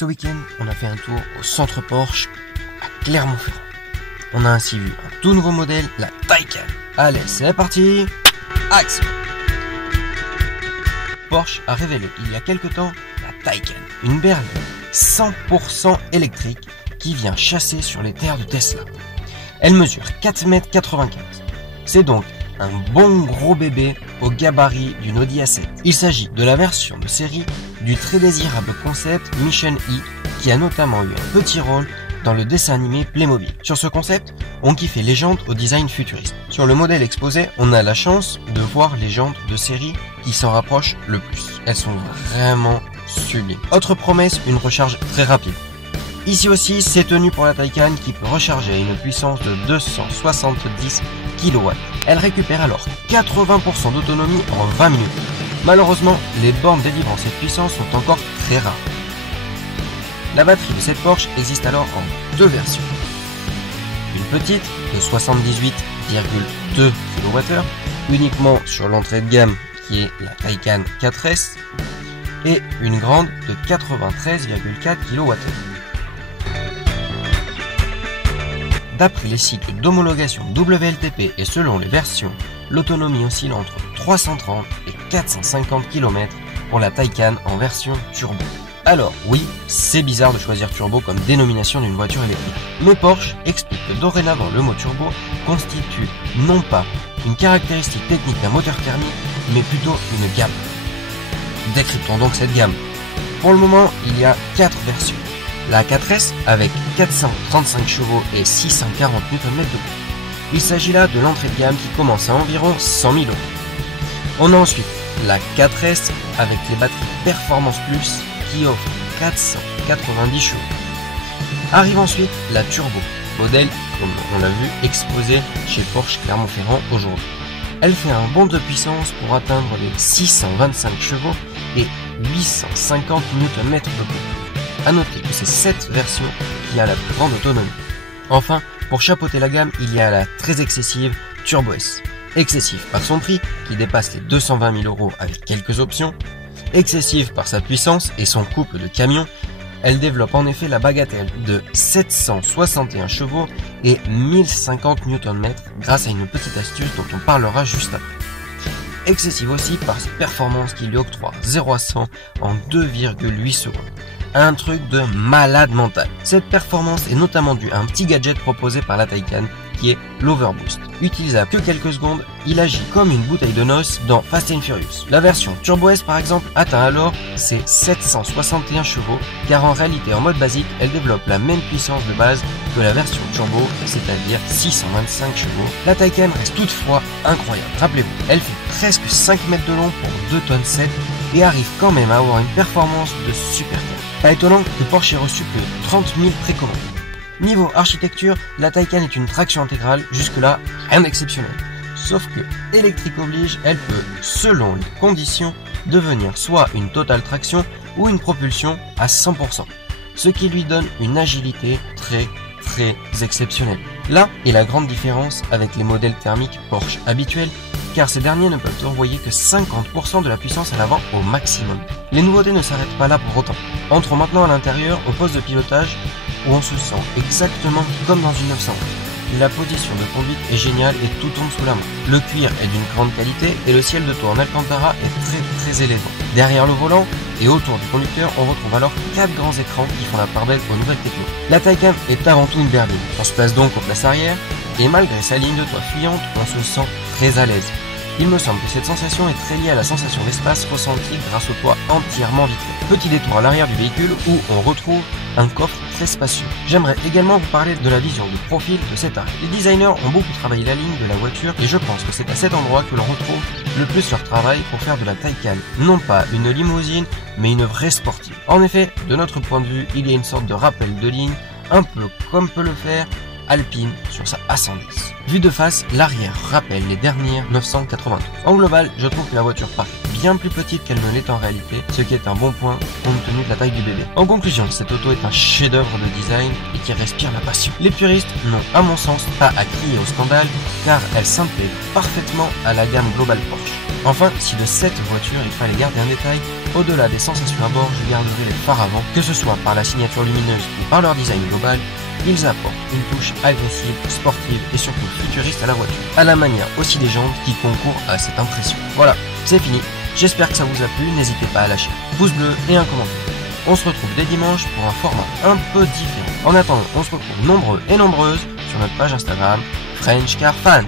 Ce week-end, on a fait un tour au centre Porsche à Clermont-Ferrand. On a ainsi vu un tout nouveau modèle, la Taycan. Allez, c'est parti, action! Porsche a révélé il y a quelque temps la Taycan, une berline 100% électrique qui vient chasser sur les terres de Tesla. Elle mesure 4,95 m. C'est donc un bon gros bébé au gabarit d'une Audi A7. Il s'agit de la version de série du très désirable concept Mission E qui a notamment eu un petit rôle dans le dessin animé Playmobil. Sur ce concept, on kiffait les jantes au design futuriste. Sur le modèle exposé, on a la chance de voir les jantes de série qui s'en rapprochent le plus. Elles sont vraiment sublimes. Autre promesse, une recharge très rapide. Ici aussi, c'est tenu pour la Taycan qui peut recharger à une puissance de 270 kW. Elle récupère alors 80% d'autonomie en 20 minutes. Malheureusement, les bornes délivrant cette puissance sont encore très rares. La batterie de cette Porsche existe alors en deux versions. Une petite de 78,2 kWh, uniquement sur l'entrée de gamme qui est la Taycan 4S, et une grande de 93,4 kWh. D'après les sites d'homologation WLTP et selon les versions, l'autonomie oscille entre 330 et 450 km pour la Taycan en version turbo. Alors oui, c'est bizarre de choisir turbo comme dénomination d'une voiture électrique. Mais Porsche explique que dorénavant le mot turbo constitue non pas une caractéristique technique d'un moteur thermique, mais plutôt une gamme. Décryptons donc cette gamme. Pour le moment, il y a 4 versions. La 4S avec 435 chevaux et 640 Nm de poids. Il s'agit là de l'entrée de gamme qui commence à environ 100 000 €. On a ensuite la 4S avec les batteries Performance Plus qui offre 490 chevaux. Arrive ensuite la Turbo, modèle comme on l'a vu exposé chez Porsche Clermont-Ferrand aujourd'hui. Elle fait un bond de puissance pour atteindre les 625 chevaux et 850 Nm de poids. A noter que c'est cette version qui a la plus grande autonomie. Enfin, pour chapeauter la gamme, il y a la très excessive Turbo S. Excessive par son prix, qui dépasse les 220 000 € avec quelques options. Excessive par sa puissance et son couple de camions. Elle développe en effet la bagatelle de 761 chevaux et 1050 Nm grâce à une petite astuce dont on parlera juste après. Excessive aussi par ses performances qui lui octroient 0 à 100 en 2,8 secondes. Un truc de malade mental. Cette performance est notamment due à un petit gadget proposé par la Taycan qui est l'Overboost. Utilisable que quelques secondes, il agit comme une bouteille de noces dans Fast and Furious. La version Turbo S par exemple atteint alors ses 761 chevaux car en réalité en mode basique, elle développe la même puissance de base que la version Turbo, c'est-à-dire 625 chevaux. La Taycan reste toutefois incroyable. Rappelez-vous, elle fait presque 5 mètres de long pour 2,7 tonnes et arrive quand même à avoir une performance de super car. Pas étonnant que Porsche ait reçu que 30 000 précommandes. Niveau architecture, la Taycan est une traction intégrale, jusque-là rien d'exceptionnel. Sauf que, électrique oblige, elle peut, selon les conditions, devenir soit une totale traction ou une propulsion à 100%. Ce qui lui donne une agilité très exceptionnelle. Là est la grande différence avec les modèles thermiques Porsche habituels, car ces derniers ne peuvent envoyer que 50% de la puissance à l'avant au maximum. Les nouveautés ne s'arrêtent pas là pour autant. Entrons maintenant à l'intérieur au poste de pilotage où on se sent exactement comme dans une 911. La position de conduite est géniale et tout tombe sous la main. Le cuir est d'une grande qualité et le ciel de toit en Alcantara est très élégant. Derrière le volant et autour du conducteur, on retrouve alors 4 grands écrans qui font la part belle aux nouvelles techno. La Taycan est avant tout une berline. On se place donc aux places arrière et malgré sa ligne de toit fuyante, on se sent très à l'aise. Il me semble que cette sensation est très liée à la sensation d'espace ressentie grâce au toit entièrement vitré. Petit détour à l'arrière du véhicule où on retrouve un coffre très spacieux. J'aimerais également vous parler de la vision de profil de cet arrêt. Les designers ont beaucoup travaillé la ligne de la voiture et je pense que c'est à cet endroit que l'on retrouve le plus leur travail pour faire de la Taycan non pas une limousine mais une vraie sportive. En effet, de notre point de vue, il y a une sorte de rappel de ligne, un peu comme peut le faire Alpine sur sa A110. Vu de face, l'arrière rappelle les dernières 992. En global, je trouve que la voiture paraît bien plus petite qu'elle ne l'est en réalité, ce qui est un bon point compte tenu de la taille du bébé. En conclusion, cette auto est un chef-d'œuvre de design et qui respire la passion. Les puristes n'ont, à mon sens, pas à crier au scandale, car elle s'intègre parfaitement à la gamme globale Porsche. Enfin, si de cette voiture il fallait garder un détail, au-delà des sensations à bord, je garderai les phares avant, que ce soit par la signature lumineuse ou par leur design global. Ils apportent une touche agressive, sportive et surtout futuriste à la voiture, à la manière aussi des jantes qui concourent à cette impression. Voilà, c'est fini. J'espère que ça vous a plu, n'hésitez pas à lâcher un pouce bleu et un commentaire. On se retrouve dès dimanche pour un format un peu différent. En attendant, on se retrouve nombreux et nombreuses sur notre page Instagram French Car Fan.